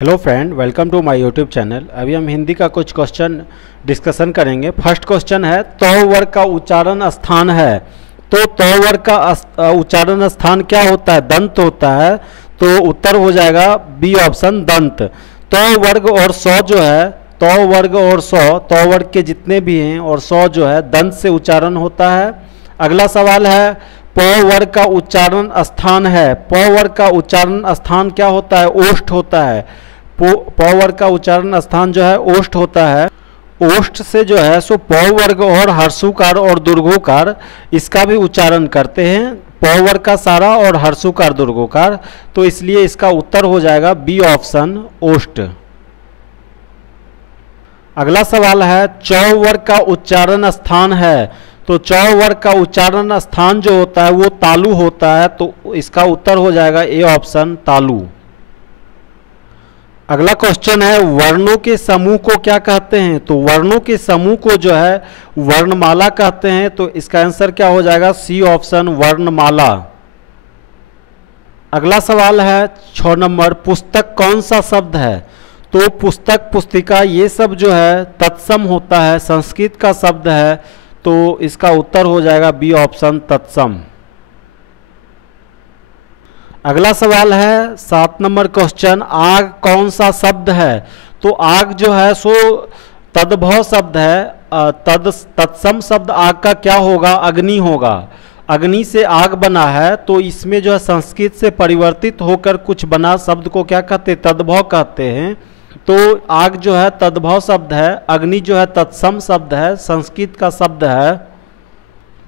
Hello friend, welcome to my YouTube channel. अभी हम हिंदी का कुछ क्वेश्चन डिस्कशन करेंगे। फर्स्ट क्वेश्चन है, तौ वर्ग का उच्चारण स्थान है। तो तौ वर्ग का उच्चारण स्थान क्या होता है? दंत होता है। तो उत्तर हो जाएगा बी ऑप्शन, दंत। तौ वर्ग और सौ जो है, तौ वर्ग और सौ, तौ वर्ग के जितने भी हैं और सौ जो है दंत से उच्चारण होता है। अगला सवाल है, प वर्ग का उच्चारण स्थान है। प वर्ग का उच्चारण स्थान क्या होता है? ओष्ठ होता है। प वर्ग का उच्चारण स्थान जो है ओष्ठ होता है। ओष्ठ से जो है सो प वर्ग और हर्षुकार और दुर्घोकार इसका भी उच्चारण करते हैं। प वर्ग का सारा और हर्षुकार दुर्घोकार, तो इसलिए इसका उत्तर हो जाएगा बी ऑप्शन, ओष्ठ। अगला सवाल है, चौ वर्ग का उच्चारण स्थान है। तो चौ वर्ग का उच्चारण स्थान जो होता है वो तालु होता है। तो इसका उत्तर हो जाएगा ए ऑप्शन, तालु। अगला क्वेश्चन है, वर्णों के समूह को क्या कहते हैं? तो वर्णों के समूह को जो है वर्णमाला कहते हैं। तो इसका आंसर क्या हो जाएगा? सी ऑप्शन, वर्णमाला। अगला सवाल है 6 नंबर, पुस्तक कौन सा शब्द है? तो पुस्तक, पुस्तिका ये सब जो है तत्सम होता है, संस्कृत का शब्द है। तो इसका उत्तर हो जाएगा बी ऑप्शन, तत्सम। अगला सवाल है 7 नंबर क्वेश्चन, आग कौन सा शब्द है? तो आग जो है सो तद्भव शब्द है। तत्सम शब्द आग का क्या होगा? अग्नि होगा। अग्नि से आग बना है, तो इसमें जो है संस्कृत से परिवर्तित होकर कुछ बना शब्द को क्या कहते हैं? तद्भव कहते हैं। तो आग जो है तद्भव शब्द है, अग्नि जो है तत्सम शब्द है, संस्कृत का शब्द है।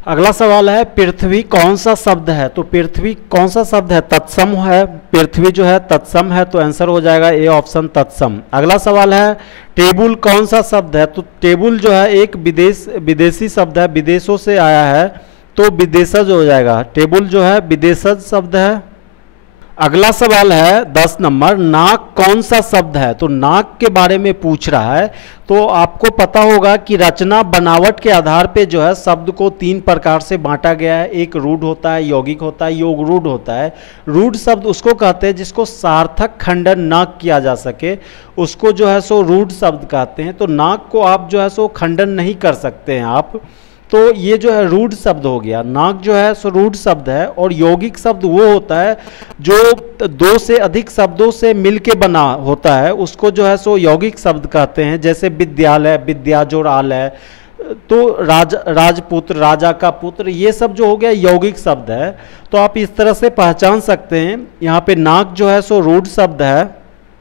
अगला सवाल है, पृथ्वी कौन सा शब्द है? तो पृथ्वी कौन सा शब्द है? तत्सम है। पृथ्वी जो है तत्सम है, तो आंसर हो जाएगा ए ऑप्शन, तत्सम। अगला सवाल है, टेबुल कौन सा शब्द है? तो टेबुल जो है एक विदेशी शब्द है, विदेशों से आया है। तो विदेशज हो जाएगा। टेबुल जो है विदेशज शब्द है। अगला सवाल है 10 नंबर, नाक कौन सा शब्द है? तो नाक के बारे में पूछ रहा है। तो आपको पता होगा कि रचना बनावट के आधार पे जो है शब्द को 3 प्रकार से बांटा गया है। एक रूढ़ होता है, यौगिक होता है, योग रूढ़ होता है। रूढ़ शब्द उसको कहते हैं जिसको सार्थक खंडन न किया जा सके, उसको जो है सो रूढ़ शब्द कहते हैं। तो नाक को आप जो है सो खंडन नहीं कर सकते हैं आप, तो ये जो है रूढ़ शब्द हो गया। नाक जो है सो रूढ़ शब्द है। और यौगिक शब्द वो होता है जो 2 से अधिक शब्दों से मिलके बना होता है, उसको जो है सो यौगिक शब्द कहते हैं। जैसे विद्यालय, विद्या जोड़ आल है। तो राजपुत्र, राजा का पुत्र, ये सब जो हो गया यौगिक शब्द है। तो आप इस तरह से पहचान सकते हैं। यहाँ पे नाक जो है सो रूढ़ शब्द है।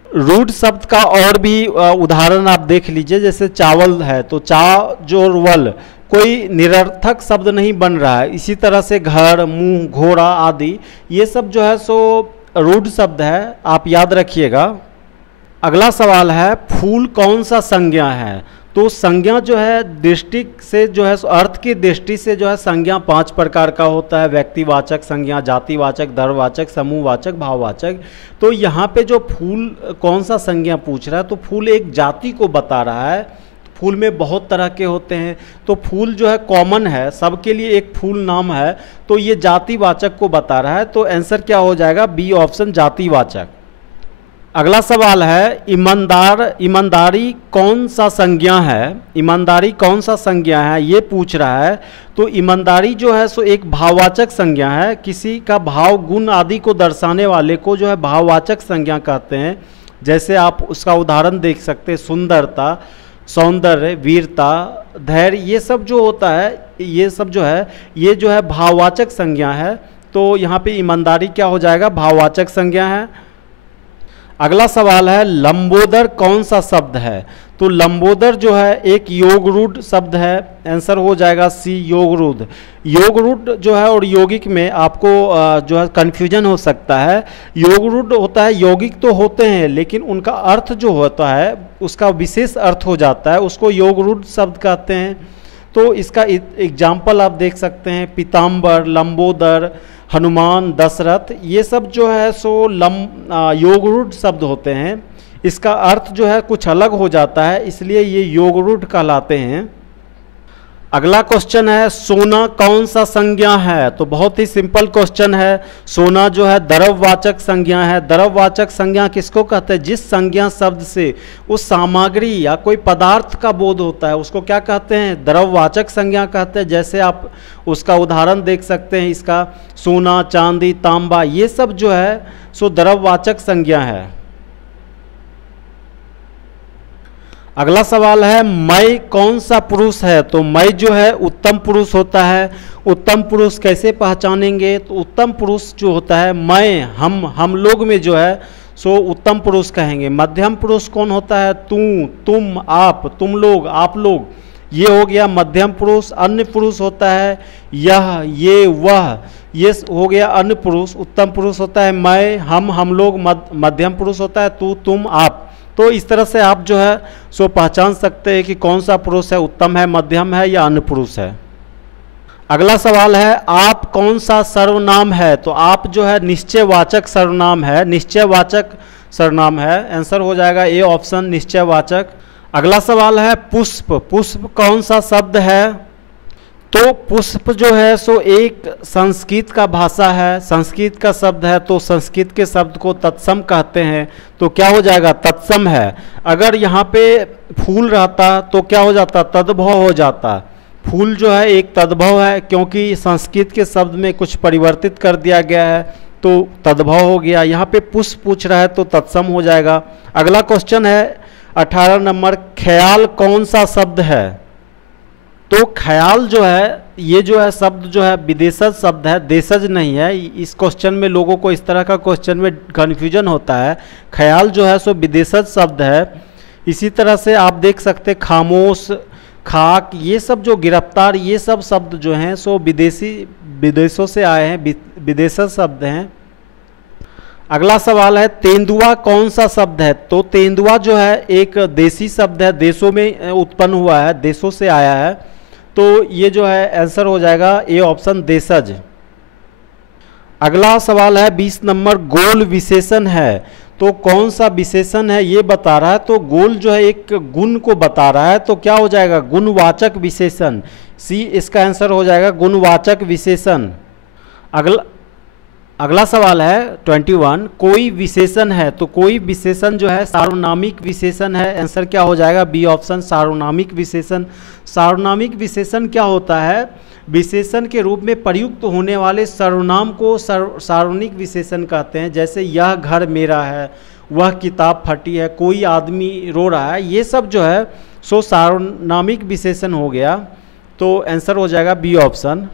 रूढ़ शब्द का और भी उदाहरण आप देख लीजिए। जैसे चावल है, तो चा जोड़ वल, कोई निरर्थक शब्द नहीं बन रहा है। इसी तरह से घर, मुंह, घोड़ा आदि ये सब जो है सो रूढ़ शब्द है, आप याद रखिएगा। अगला सवाल है, फूल कौन सा संज्ञा है? तो संज्ञा जो है दृष्टि से जो है अर्थ की दृष्टि से जो है संज्ञा 5 प्रकार का होता है। व्यक्तिवाचक संज्ञा, जातिवाचक, धर्मवाचक, समूहवाचक, भाववाचक। तो यहाँ पे जो फूल कौन सा संज्ञा पूछ रहा है, तो फूल एक जाति को बता रहा है। फूल में बहुत तरह के होते हैं, तो फूल जो है कॉमन है, सबके लिए एक फूल नाम है। तो ये जातिवाचक को बता रहा है। तो आंसर क्या हो जाएगा? बी ऑप्शन, जातिवाचक। अगला सवाल है, ईमानदारी कौन सा संज्ञा है? ईमानदारी कौन सा संज्ञा है ये पूछ रहा है। तो ईमानदारी जो है सो एक भाववाचक संज्ञा है। किसी का भाव, गुण आदि को दर्शाने वाले को जो है भाववाचक संज्ञा कहते हैं। जैसे आप उसका उदाहरण देख सकते हैं, सुंदरता, सौंदर्य, वीरता, धैर्य, ये सब जो होता है, ये सब जो है ये जो है भाववाचक संज्ञा है। तो यहाँ पे ईमानदारी क्या हो जाएगा? भाववाचक संज्ञा है। अगला सवाल है, लंबोदर कौन सा शब्द है? तो लंबोदर जो है एक योगरूढ़ शब्द है। आंसर हो जाएगा सी, योगरूढ़। योगरूढ़ जो है और यौगिक में आपको जो है कन्फ्यूजन हो सकता है। योगरूढ़ होता है, यौगिक तो होते हैं लेकिन उनका अर्थ जो होता है उसका विशेष अर्थ हो जाता है, उसको योगरूढ़ शब्द कहते हैं। तो इसका एग्जाम्पल आप देख सकते हैं, पीताम्बर, लंबोदर, हनुमान, दशरथ, ये सब जो है सो योगरूढ़ शब्द होते हैं। इसका अर्थ जो है कुछ अलग हो जाता है, इसलिए ये योगरूढ़ कहलाते हैं। अगला क्वेश्चन है सोना कौन सा संज्ञा है। तो बहुत ही सिंपल क्वेश्चन है। सोना जो है द्रव्यवाचक संज्ञा है। द्रव्यवाचक संज्ञा किसको कहते हैं? जिस संज्ञा शब्द से उस सामग्री या कोई पदार्थ का बोध होता है उसको क्या कहते हैं? द्रव्यवाचक संज्ञा कहते हैं। जैसे आप उसका उदाहरण देख सकते हैं, इसका सोना, चांदी, तांबा, ये सब जो है सो द्रव्यवाचक संज्ञा है। अगला सवाल है मैं कौन सा पुरुष है। तो मैं जो है उत्तम पुरुष होता है। उत्तम पुरुष कैसे पहचानेंगे? तो उत्तम पुरुष जो होता है मैं, हम लोग में जो है सो उत्तम पुरुष कहेंगे। मध्यम पुरुष कौन होता है? तू, तुम, आप, तुम लोग, आप लोग, ये हो गया मध्यम पुरुष। अन्य पुरुष होता है यह, ये, वह, ये हो गया अन्य पुरुष। उत्तम पुरुष होता है मैं, हम लोग। मध्यम पुरुष होता है तू, तुम, आप। तो इस तरह से आप जो है सो पहचान सकते हैं कि कौन सा पुरुष है, उत्तम है, मध्यम है या अन्य पुरुष है। अगला सवाल है आप कौन सा सर्वनाम है। तो आप जो है निश्चयवाचक सर्वनाम है। निश्चयवाचक सर्वनाम है। आंसर हो जाएगा ए ऑप्शन, निश्चयवाचक। अगला सवाल है पुष्प। पुष्प कौन सा शब्द है। तो पुष्प जो है सो एक संस्कृत का भाषा है, संस्कृत का शब्द है। तो संस्कृत के शब्द को तत्सम कहते हैं। तो क्या हो जाएगा? तत्सम है। अगर यहाँ पे फूल रहता तो क्या हो जाता? तद्भव हो जाता। फूल जो है एक तद्भव है, क्योंकि संस्कृत के शब्द में कुछ परिवर्तित कर दिया गया है तो तद्भव हो गया। यहाँ पे पुष्प पूछ रहा है तो तत्सम हो जाएगा। अगला क्वेश्चन है 18 नंबर, ख्याल कौन सा शब्द है। तो ख्याल जो है ये जो है शब्द जो है विदेशज शब्द है, देशज नहीं है। इस क्वेश्चन में लोगों को इस तरह का क्वेश्चन में कन्फ्यूजन होता है। ख्याल जो है सो विदेशज शब्द है। इसी तरह से आप देख सकते खामोश, खाक, ये सब जो गिरफ्तार, ये सब शब्द जो हैं सो विदेशों से आए हैं, विदेशज शब्द हैं। अगला सवाल है तेंदुआ कौन सा शब्द है। तो तेंदुआ जो है एक देसी शब्द है, देशों में उत्पन्न हुआ है, देशों से आया है। तो ये जो है आंसर हो जाएगा ए ऑप्शन, देशज। अगला सवाल है 20 नंबर, गोल विशेषण है। तो कौन सा विशेषण है ये बता रहा है। तो गोल जो है एक गुण को बता रहा है। तो क्या हो जाएगा? गुणवाचक विशेषण। सी इसका आंसर हो जाएगा, गुणवाचक विशेषण। अगला सवाल है 21, कोई विशेषण है। तो कोई विशेषण जो है सार्वनामिक विशेषण है। आंसर क्या हो जाएगा? बी ऑप्शन, सार्वनामिक विशेषण। सार्वनामिक विशेषण क्या होता है? विशेषण के रूप में प्रयुक्त होने वाले सर्वनाम को सार्वनिक विशेषण कहते हैं। जैसे यह घर मेरा है, वह किताब फटी है, कोई आदमी रो रहा है, ये सब जो है सो सार्वनामिक विशेषण हो गया। तो आंसर हो जाएगा बी ऑप्शन।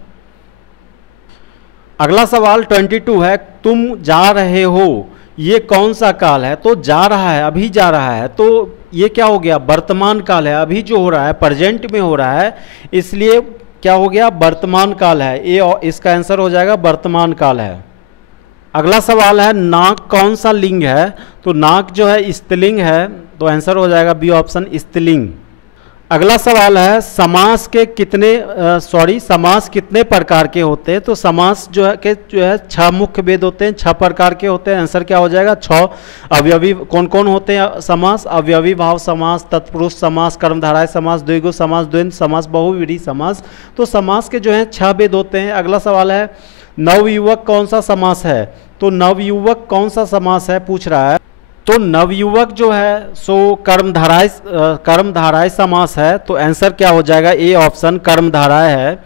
अगला सवाल 22 है, तुम जा रहे हो, ये कौन सा काल है। तो जा रहा है, अभी जा रहा है। तो ये क्या हो गया? वर्तमान काल है। अभी जो हो रहा है प्रेजेंट में हो रहा है, इसलिए क्या हो गया? वर्तमान काल है। ये इसका आंसर हो जाएगा वर्तमान काल है। अगला सवाल है नाक कौन सा लिंग है। तो नाक जो है स्त्रीलिंग है। तो आंसर हो जाएगा बी ऑप्शन, स्त्रीलिंग। अगला सवाल है समास कितने प्रकार के होते हैं। तो समास जो है 6 मुख्य भेद होते हैं, 6 प्रकार के होते हैं। आंसर क्या हो जाएगा? 6। अवयवी कौन कौन होते हैं समास? अवयवी भाव समास, तत्पुरुष समास, कर्मधारय समास, द्विगु समास, द्वंद्व समास, बहुव्रीहि समास। तो समास के जो है 6 भेद होते हैं। अगला सवाल है नवयुवक कौन सा समास है। तो नवयुवक कौन सा समास है पूछ रहा है। तो नवयुवक जो है सो कर्मधाराय समास है। तो आंसर क्या हो जाएगा? ए ऑप्शन, कर्मधाराय है।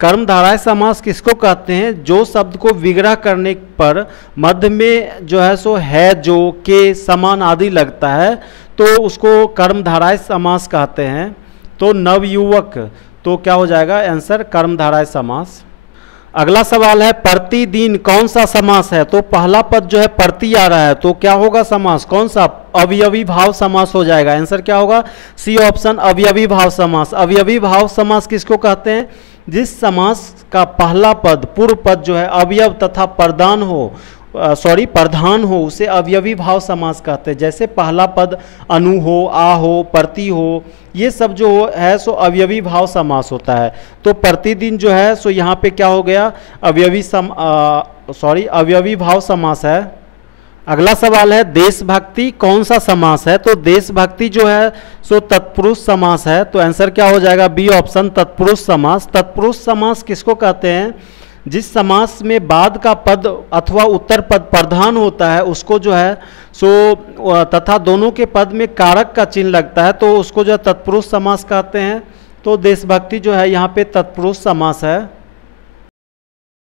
कर्मधाराय समास किसको कहते हैं? जो शब्द को विग्रह करने पर मध्य में जो है सो है, जो, के, समान आदि लगता है तो उसको कर्मधाराय समास कहते हैं। तो नवयुवक, तो क्या हो जाएगा आंसर? कर्मधाराय समास। अगला सवाल है प्रतिदिन कौन सा समास है। तो पहला पद जो है प्रति आ रहा है, तो क्या होगा समास? कौन सा? अवयवी भाव समास हो जाएगा। आंसर क्या होगा? सी ऑप्शन, अवयवी भाव समास। अवयवी भाव समास किसको कहते हैं? जिस समास का पहला पद, पूर्व पद जो है अवयव तथा प्रधान हो, उसे अवयवी भाव समास कहते हैं। जैसे पहला पद अनु हो, आ हो, प्रति हो, ये सब जो है सो अवयवी भाव समास होता है। तो प्रतिदिन जो है सो यहाँ पे क्या हो गया? अवयवी भाव समास है। अगला सवाल है देशभक्ति कौन सा समास है? तो देशभक्ति जो है सो तत्पुरुष समास है। तो आंसर क्या हो जाएगा? बी ऑप्शन, तत्पुरुष समास। तत्पुरुष समास किसको कहते हैं? जिस समास में बाद का पद अथवा उत्तर पद प्रधान होता है उसको जो है सो तथा दोनों के पद में कारक का चिन्ह लगता है, तो उसको जो है तत्पुरुष समास कहते हैं। तो देशभक्ति जो है यहाँ पे तत्पुरुष समास है।